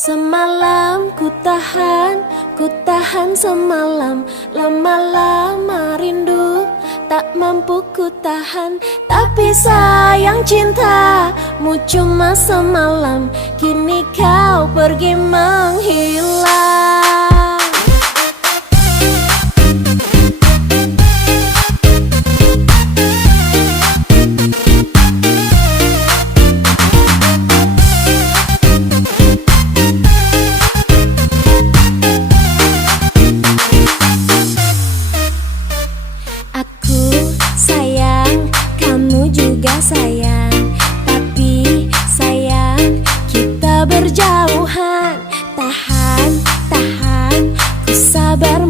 Semalam ku tahan semalam. Lama-lama rindu tak mampu ku tahan. Tapi sayang cintamu cuma semalam. Kini kau pergi menghilang. Sayang, tapi sayang kita berjauhan. Tahan, ku sabar